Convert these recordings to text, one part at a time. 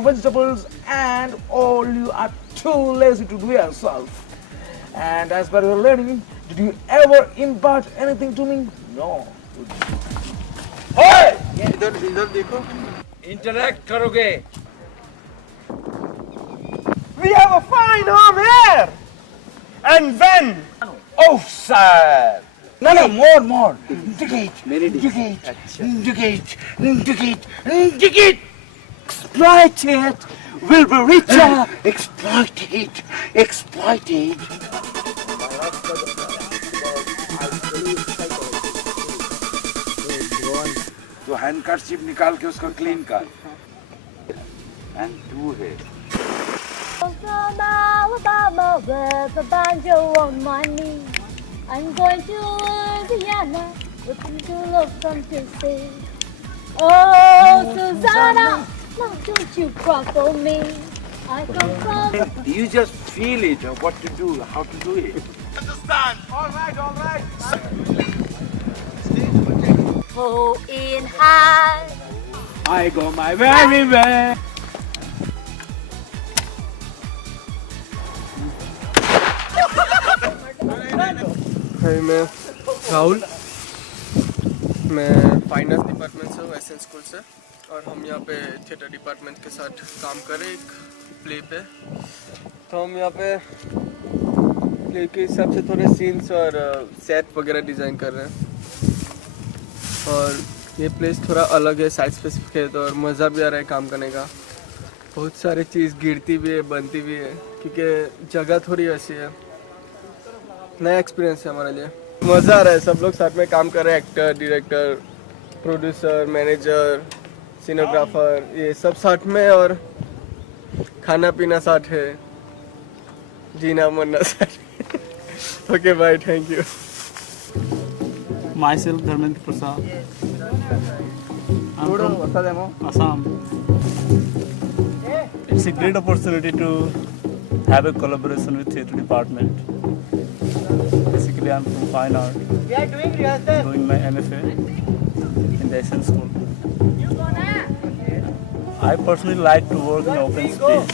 of vegetables, and all you are too lazy to do yourself. And as per your learning, did you ever impart anything to me? No. Hey! इधर देखो. Interact करोगे. We have a fine home here. And when? Oh, sir. No, more. Indicate. Exploit it. Will be richer. Exploit it. तो handkerchief निकाल के उसको clean कर. And do it. From Alabama with a banjo on my knee. I'm going to Louisiana looking to love something to say. Oh, Susanna, now don't you cry for me. I come from... You just feel it, what to do, how to do it. All right. Oh, in high. I go my very way. हाय, मैं राहुल, मैं finance department से हूँ, SN school से. और हम यहाँ पे theatre department के साथ काम कर रहे हैं एक प्ले पे. तो हम यहाँ पे प्ले के हिसाब से थोड़े सीन्स और सेट वगैरह डिज़ाइन कर रहे हैं. और ये प्लेस थोड़ा अलग है, साइट स्पेसिफिक है, तो और मज़ा भी आ रहा है काम करने का. बहुत सारी चीज़ गिरती भी है, बनती भी है, क्योंकि जगह थोड़ी ऐसी है. नया एक्सपीरियंस है हमारे लिए. मज़ा आ रहा है. सब लोग साथ में काम कर रहे हैं. एक्टर, डायरेक्टर, प्रोड्यूसर, मैनेजर, सिनेग्राफर, ये सब साथ में. और खाना पीना साथ है, जीना मरना साथ. Okay bye, thank you. Myself, Dharmendra Prasad. I'm from Assam. It's a great opportunity to have a collaboration with theatre department. Basically, I'm from fine art. Doing my MFA in the SN school. I personally like to work in open space.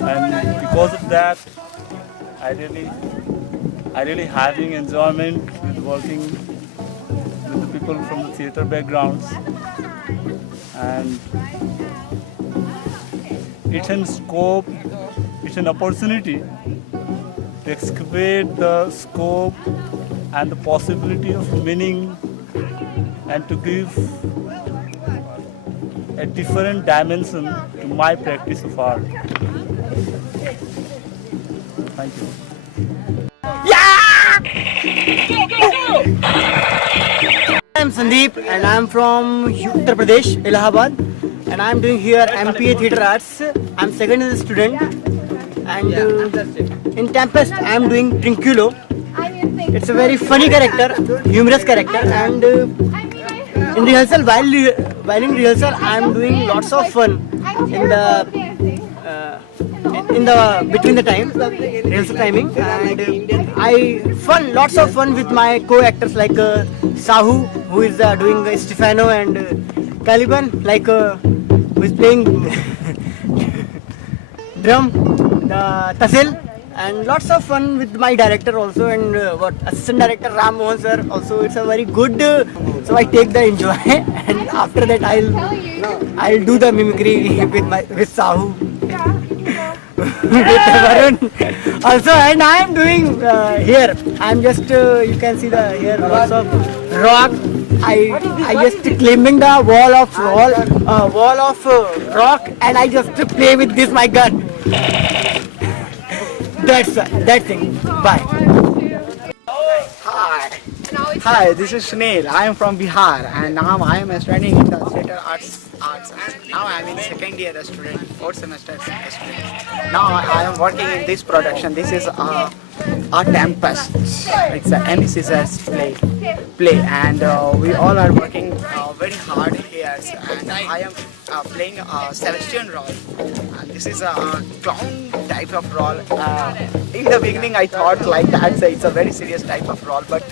And because of that, I really having enjoyment with working with the people from the theatre backgrounds, and it's an scope, it's an opportunity to excavate the scope and the possibility of meaning, and to give a different dimension to my practice of art. Thank you. I'm Sandeep and I'm from Uttar Pradesh, Allahabad, and I'm doing here MPA Theatre Arts. I'm second year student, and in Tempest I'm doing Trinculo. It's a very funny character, humorous character, and in rehearsal, while in rehearsal I'm doing lots of fun in the between the time rehearsal timing, and lots of fun with my co-actors like Sahu, who is doing Stefano, and Caliban, like who is playing drum, Tasil, and lots of fun with my director also, and assistant director Ram Mohan sir also. It's a very good, so I take the enjoy, and after that I'll do the mimicry with Sahu. With Varun also, and I am doing here. I'm just you can see the here lots of rock. I just climbing the wall of rock, and I just play with this my gun. That's that thing. Bye. Hi, this is Sunil. I am from Bihar, and now I am studying in the theatre arts. Now I am in second year student, fourth semester student. Now I am working in this production. This is a Tempest. It's an MECS play, and we all are working very hard here. And playing a Celestian role. And this is a clown type of role. In the beginning, I thought like that, so it's a very serious type of role. But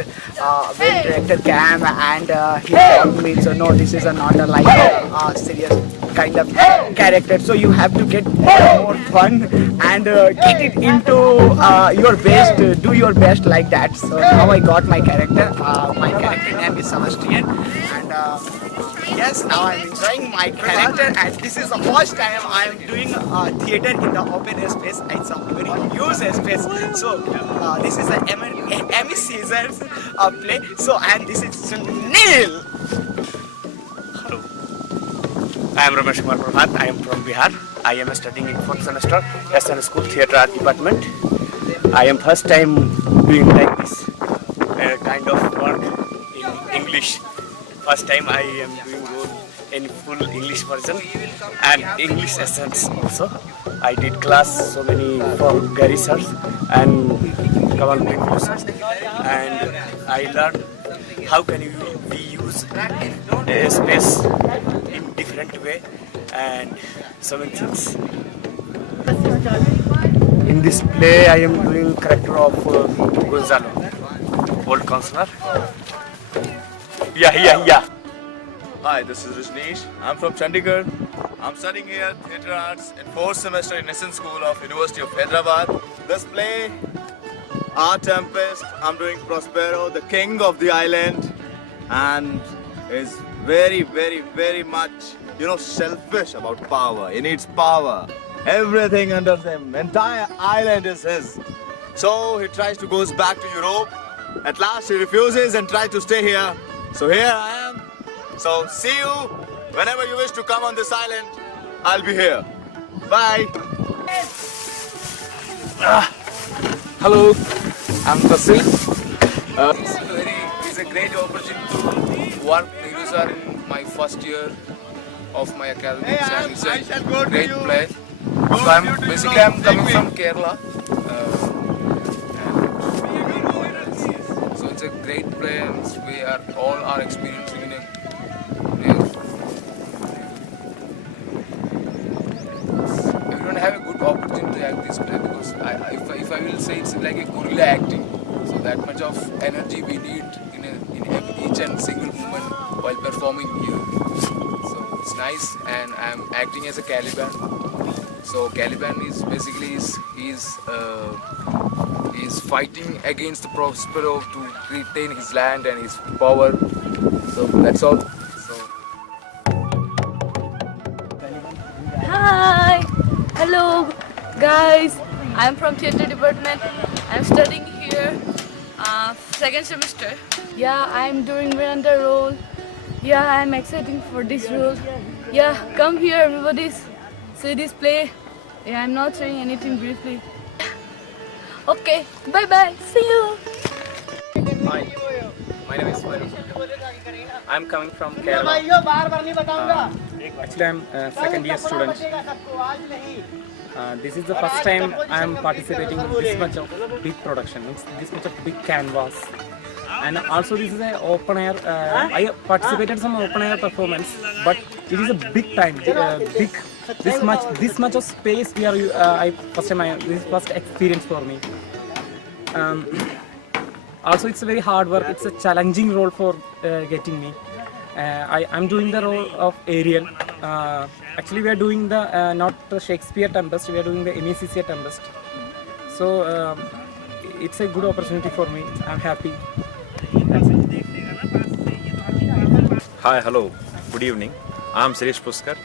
when director came and he told me, so no, this is not a like a serious kind of character. So you have to get more fun and get it into your best, do your best like that. So now I got my character. My character name is Sebastian, and yes, now I'm enjoying my character. And this is the first time I'm doing theater in the open air space. It's a very huge space. So this is a Emmy Caesar's play. So and this is Sunil. Hello, I am Ramesh Kumar Prabhat. I am from Bihar. I am studying in 4th semester SN School Theatre Art Department. I am first time doing like this kind of work in English. First time I am doing role in full English version and English essence also. I did class so many from Gary sirs and Kamal Pinto sirs, and I learned how can we use a space in different way and so many things. In this play, I am doing character of Gonzalo, old counselor. Yeah. Hi, this is Rajneesh. I'm from Chandigarh. I'm studying here Theatre Arts in 4th semester in SN School of University of Hyderabad. This play, Our Tempest, I'm doing Prospero, the king of the island, and is very, very, very much, selfish about power. He needs power. Everything under him, entire island is his. So he tries to goes back to Europe. At last he refuses and tries to stay here. So here I am. So see you whenever you wish to come on this island. I'll be here. Bye. Hello, I'm Tasil. It's a great opportunity to work Nirusa in my first year of my academics, and it's a great play. So I'm coming from Kerala. So it's a great play, and we are all experiencing in a everyone have a good opportunity to act this play, because if I will say, it's like a guerrilla acting. So that much of energy we need in each and single movement while performing here. So it's nice, and I'm acting as a Caliban. So Caliban is basically he's fighting against the Prospero to retain his land and his power. So that's all. So Hi! Hello guys! I'm from theatre department. I'm studying here, second semester. Yeah, I'm doing Miranda role. Yeah, I'm excited for this role. Yeah, come here everybody, see this play. Yeah, I'm not saying anything briefly. Okay, bye bye, see you! Hi, my name is Varun. I'm coming from Kerala. Actually, I'm a second year student. This is the first time I'm participating in this much of big production, means this much of big canvas. And also this is an open air, I participated some open air performance, but it is a big time, big, this much of space we are, this is first experience for me. Also it's a very hard work, it's a challenging role for getting me. I'm doing the role of Ariel. Actually we are doing the, not the Shakespeare Tempest, we are doing the MECCA Tempest. So it's a good opportunity for me, I'm happy. Hi, hello, good evening. I'm Suresh Puskar.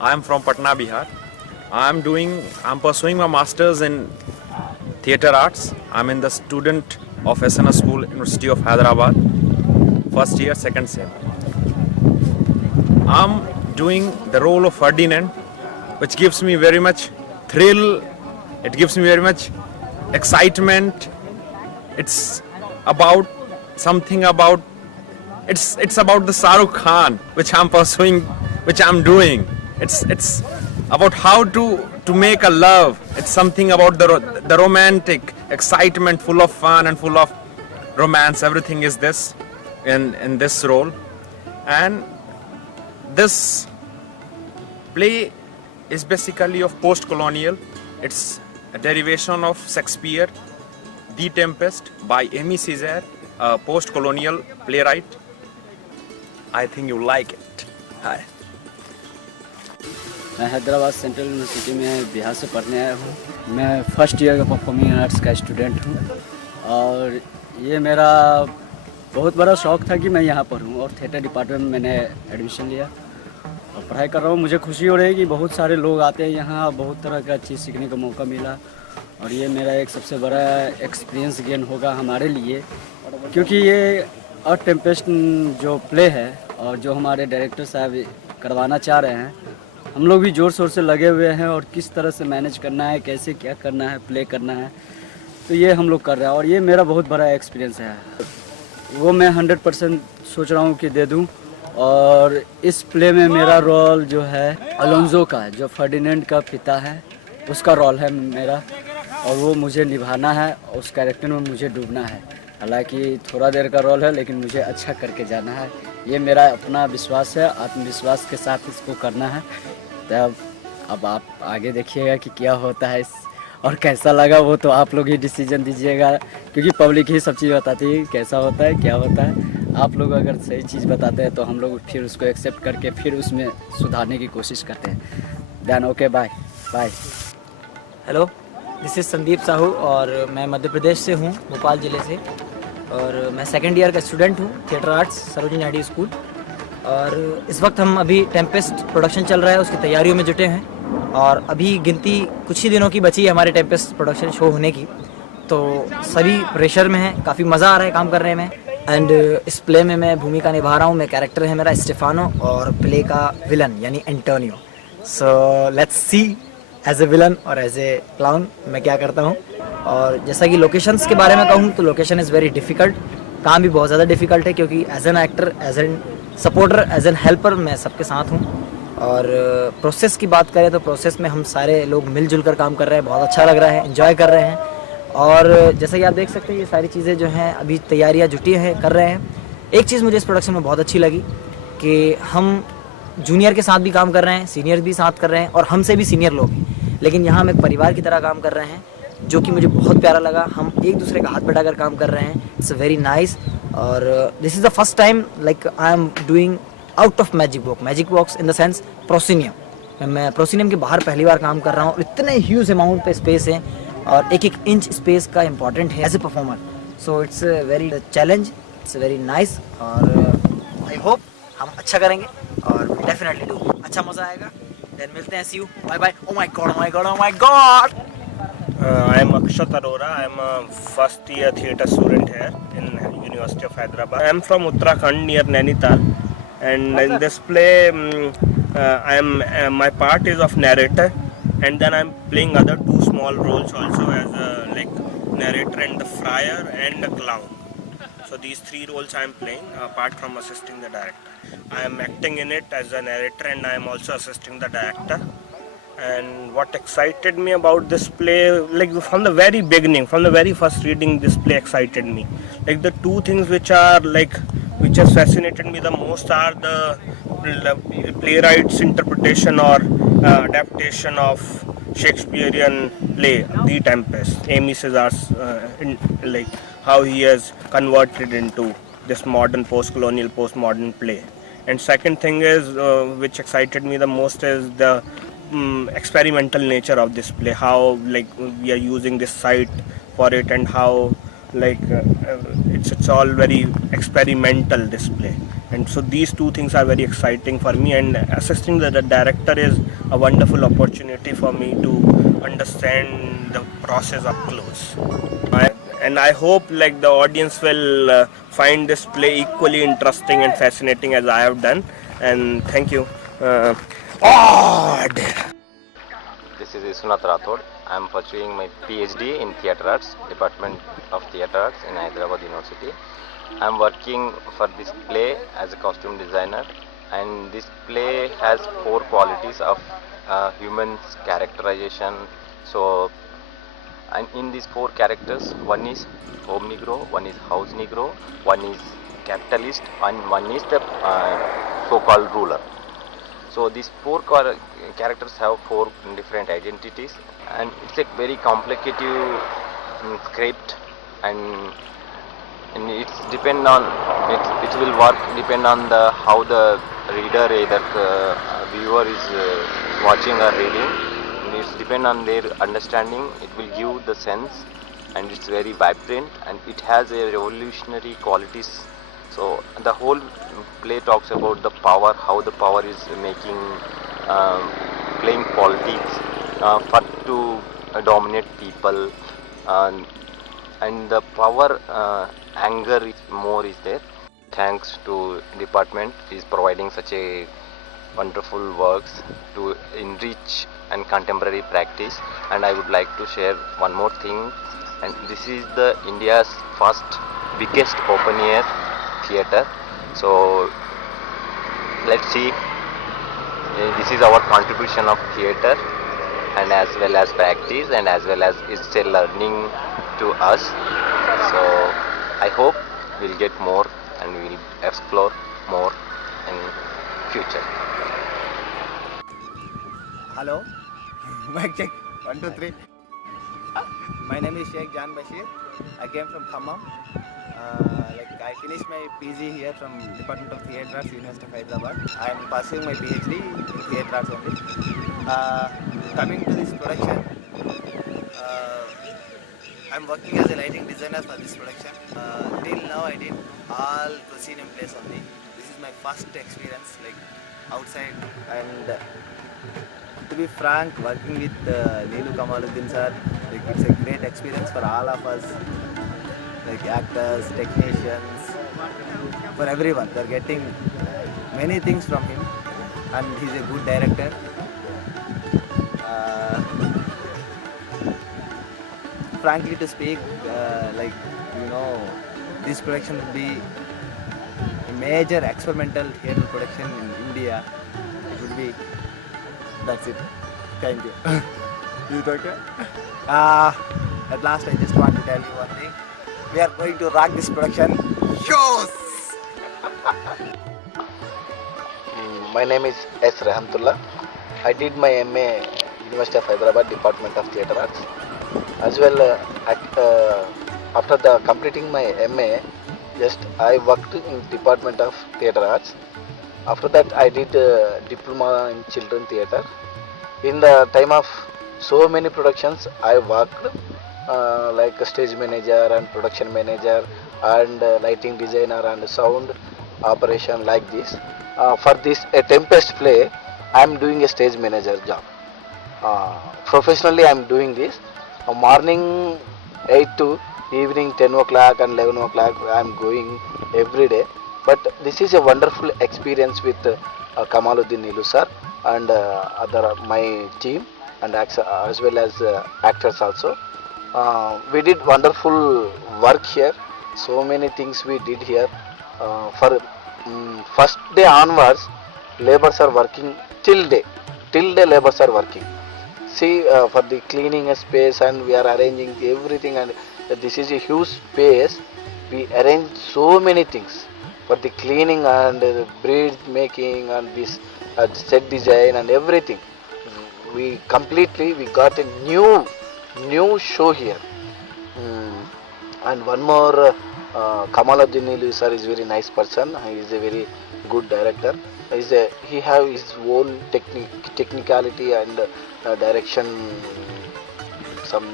I'm from Patna, Bihar. I'm pursuing my masters in theatre arts. I'm in the student of SN School, University of Hyderabad, first year, second sem. I'm doing the role of Ferdinand, which gives me very much thrill. It gives me very much excitement. It's about something about, it's about the Shah Rukh Khan, which I'm pursuing, which I'm doing. It's about how to make a love. It's something about the romantic excitement, full of fun and full of romance. Everything is this in this role, and this Play is basically of post-colonial. It's a derivation of Shakespeare, The Tempest by Amy Caesar, a post-colonial playwright. I think you like it. Hi. मैं Hyderabad central university में बिहार से पढ़ने आया हूँ। मैं first year का performing arts का student हूँ और ये मेरा बहुत बड़ा शौक़ था कि मैं यहाँ पढ़ूँ और थिएटर डिपार्टमेंट में मैंने एडमिशन लिया और पढ़ाई कर रहा हूँ। मुझे खुशी हो रही है कि बहुत सारे लोग आते हैं यहाँ, बहुत तरह का चीज़ सीखने का मौका मिला और ये मेरा एक सबसे बड़ा एक्सपीरियंस गेन होगा हमारे लिए, क्योंकि ये अ टेम्पेस्ट जो प्ले है और जो हमारे डायरेक्टर साहब करवाना चाह रहे हैं, हम लोग भी ज़ोर शोर से लगे हुए हैं और किस तरह से मैनेज करना है, कैसे क्या करना है, प्ले करना है, तो ये हम लोग कर रहे हैं और ये मेरा बहुत बड़ा एक्सपीरियंस है। वो मैं 100% सोच रहा हूँ कि दे दूँ और इस प्ले में मेरा रोल जो है अलोंजो का, जो फर्डिनेंड का पिता है, उसका रोल है मेरा और वो मुझे निभाना है, उस कैरेक्टर में मुझे डूबना है। हालांकि थोड़ा देर का रोल है लेकिन मुझे अच्छा करके जाना है, ये मेरा अपना विश्वास है, आत्मविश्वास के साथ इसको करना है। तब अब आप आगे देखिएगा कि क्या होता है और कैसा लगा, वो तो आप लोग ही डिसीजन दीजिएगा, क्योंकि पब्लिक ही सब चीज़ बताती है कैसा होता है क्या होता है। आप लोग अगर सही चीज़ बताते हैं तो हम लोग फिर उसको एक्सेप्ट करके फिर उसमें सुधारने की कोशिश करते हैं। Then okay, bye bye. Hello, this is Sandeep Sahu और मैं मध्य प्रदेश से हूँ, भोपाल ज़िले से, और मैं सेकेंड ईयर का स्टूडेंट हूँ theatre arts Sarojini Naidu school. और इस वक्त हम अभी टेम्पेस्ट प्रोडक्शन चल रहा है, उसकी तैयारियों में जुटे हैं और अभी गिनती कुछ ही दिनों की बची है हमारे टेम्पेस्ट प्रोडक्शन शो होने की, तो सभी प्रेशर में हैं, काफ़ी मज़ा आ रहा है काम करने में। एंड इस प्ले में मैं भूमिका निभा रहा हूँ, मैं कैरेक्टर है मेरा स्टेफानो और प्ले का विलन यानी Antonio. So let's see as a villain और एज ए क्लाउन मैं क्या करता हूँ। और जैसा कि लोकेशंस के बारे में कहूँ तो लोकेशन इज़ वेरी डिफ़िकल्ट, काम भी बहुत ज़्यादा डिफ़िकल्ट है, क्योंकि as an actor, as an supporter, as an helper मैं सबके साथ हूँ। और प्रोसेस की बात करें तो प्रोसेस में हम सारे लोग मिलजुल कर काम कर रहे हैं, बहुत अच्छा लग रहा है, एंजॉय कर रहे हैं। और जैसा कि आप देख सकते हैं ये सारी चीज़ें जो हैं अभी तैयारियाँ जुटी हैं, कर रहे हैं। एक चीज़ मुझे इस प्रोडक्शन में बहुत अच्छी लगी कि हम जूनियर के साथ भी काम कर रहे हैं, सीनियर भी साथ कर रहे हैं और हमसे भी सीनियर लोग हैं, लेकिन यहाँ हम एक परिवार की तरह काम कर रहे हैं, जो कि मुझे बहुत प्यारा लगा। हम एक दूसरे का हाथ बैठाकर काम कर रहे हैं, इट्स वेरी नाइस। और this is the first time like I am doing out of magic walks in the sense proscenium. मैं प्रोसिनियम के बाहर पहली बार काम कर रहा हूँ, इतने ह्यूज अमाउंट पे स्पेस है और एक एक इंच स्पेस का इम्पॉर्टेंट है as a performer. So it's very challenge, it's very nice और आई होप हम अच्छा करेंगे और डेफिनेटली डू, अच्छा मज़ा आएगा। देन मिलते हैं, see you, bye bye. Oh my god, oh my god, oh my god. I am Akshat Arora. I am a first year theatre student here in University of Hyderabad. I am from Uttarakhand near Nainital, and in this play my part is of narrator, and then I am playing other two small roles also as a like narrator and the friar and the clown. So these three roles I am playing apart from assisting the director. I am acting in it as a narrator and I am also assisting the director. And what excited me about this play, like from the very beginning, from the very first reading, this play excited me. Like the two things which has fascinated me the most are the playwright's interpretation or adaptation of Shakespearean play, The Tempest, Amy Caesar's, like how he has converted into this modern post-colonial, postmodern play. And second thing is, which excited me the most is the experimental nature of this play, how like we are using this site for it and how like it's all very experimental, this play. And so these two things are very exciting for me, and assisting the director is a wonderful opportunity for me to understand the process up close. And I hope like the audience will find this play equally interesting and fascinating as I have done. And thank you. This is Iswanath Rathod. I am pursuing my PhD in Theatre Arts, Department of Theatre Arts in Hyderabad University. I am working for this play as a costume designer, and this play has 4 qualities of human's characterization. So, and in these 4 characters, one is home negro, one is house negro, one is capitalist, and one is the so-called ruler. So these four characters have four different identities, and it's a very complicated script, and it's depend on it will work depend on the how the reader, either viewer is watching or reading. It's depend on their understanding. It will give the sense, and it's very vibrant, and it has a revolutionary qualities. So the whole play talks about the power, how the power is making playing politics for to dominate people, and the power anger is more is there. Thanks to department is providing such a wonderful works to enrich and contemporary practice. And I would like to share one more thing, and this is the India's first biggest open air theatre. So let's see, this is our contribution of theatre, and as well as practice, and as well as it's a learning to us. So I hope we'll get more and we'll explore more in future. Hello. Mic check. 1, 2, 3. My name is Sheikh Jan Bashir. I came from Khammam. I finished my PG here from Department of Theatre Arts, University of Hyderabad. I am pursuing my PhD in Theatre Arts only. Coming to this production, I am working as a lighting designer for this production. Till now I did all proscenium plays only. This is my first experience outside, and to be frank, working with Neelu Kamaluddin sir, it's a great experience for all of us, actors, technicians, for everyone. They're getting many things from him, and he's a good director. Frankly to speak, this production would be a major experimental theatre production in India. It would be. That's it. Thank you. You okay? At last, I just want to tell you one thing. We are going to rock this production. Yes! My name is S. Rahmatullah. I did my MA University of Hyderabad Department of Theatre Arts. As well, after completing my MA, I worked in Department of Theatre Arts. After that, I did diploma in children theatre. In the time of so many productions, I worked like a stage manager and production manager and lighting designer and sound operation like this. For this a Tempest play, I am doing a stage manager job. Professionally, I am doing this. Morning 8 to evening 10 o'clock and 11 o'clock, I am going every day. But this is a wonderful experience with Kamaluddin Neelu sir and my team, and as well as actors also. We did wonderful work here. So many things we did here. For first day onwards, laborers are working till day laborers are working. See, for the cleaning a space, and we are arranging everything, and this is a huge space. We arrange so many things for the cleaning and bridge making and this set design and everything. We got a new show here. And one more, Kamaluddin Neelu sir is very nice person. He is a very good director. He have his own technicality and direction. Some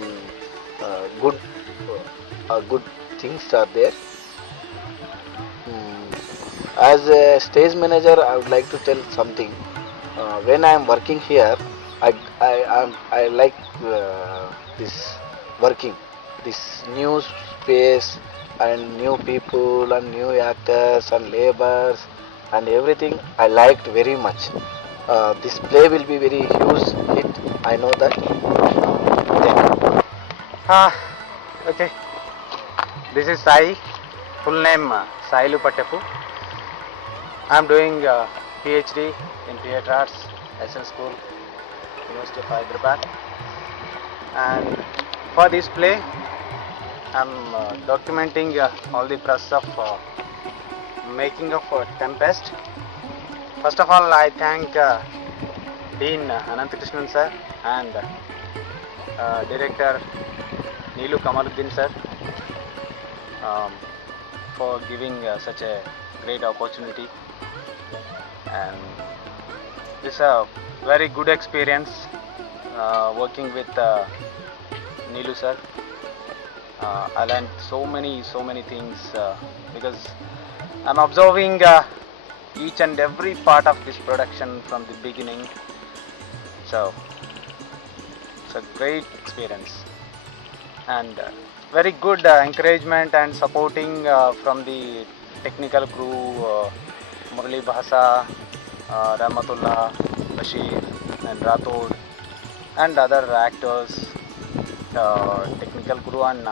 good things are there. As a stage manager, I would like to tell something. When I am working here, I like this working, this new space and new people and new actors and laborers and everything. I liked very much. This play will be very huge hit. I know that. Thank you. Okay. This is Sai. Full name Sailu Pattapu. I am doing PhD in Theatre Arts, SN School, University of Hyderabad. And for this play, I am documenting all the process of making of Tempest. First of all, I thank Dean Ananthakrishnan sir and Director Neelu Kamaluddin sir for giving such a great opportunity, and this is a very good experience working with Neelu sir. I learned so many things because I'm observing each and every part of this production from the beginning. So it's a great experience and very good encouragement and supporting from the technical crew, Murali Bhasa, Rahmatullah, Bashir and Rathod and other actors, technical crew and